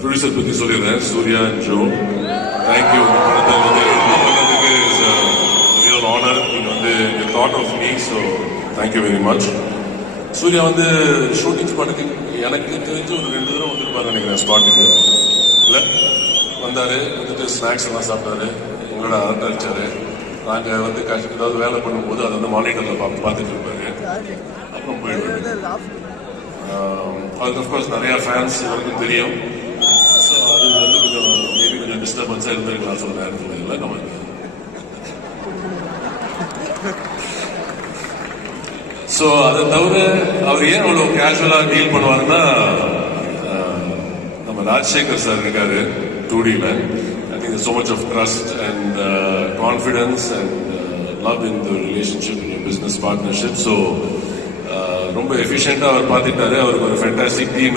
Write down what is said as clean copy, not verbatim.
Producer பற்றி சொல்லிடுறேன், Surya and Joe. Thank you. படத்தை வந்து பண்ணதுக்கு இஸ் ரியல் ஆனர். நீங்கள் வந்து thought of me, so thank you very much. Suriya வந்து ஷூட்டிங் பண்ணதுக்கு எனக்கு தெரிஞ்சு ஒரு 2 தடவை வந்துருப்பாரு நினைக்கிறேன் ஸ்பாட்டுக்கு. இல்லை வந்தார், வந்துட்டு ஸ்நாக்ஸ் எல்லாம் சாப்பிட்டாரு, எங்களோட அரட்டை அடிச்சாரு. நாங்கள் வந்து ஏதாவது வேலை பண்ணும்போது அதை வந்து மானிட்டரில் பார்த்துட்டு இருப்பாரு. அப்புறம் போயிடுவாரு. அதுக்கு அஃப்கோர்ஸ் நிறையா ஃபேன்ஸ் எல்லாருக்கும் தெரியும். ஸோ அது வந்து கொஞ்சம் டிஸ்டர்பன்ஸாக இருந்திருக்கலாம் சொல்ல நேரத்தில். இல்லை நம்ம ஸோ அதை தவிர அவர் ஏன் அவ்வளோ கேஷுவலாக டீல் பண்ணுவாருன்னா, நம்ம ராஜசேகர் சார் இருக்காரு 2Dல. I think there's so much of trust and confidence and love in the relationship, in your business partnership. So ரொம்ப எஃபிஷியண்டாக அவர் பார்த்துட்டாரு. அவருக்கு ஒரு ஃபேண்டாஸ்டிக் டீம்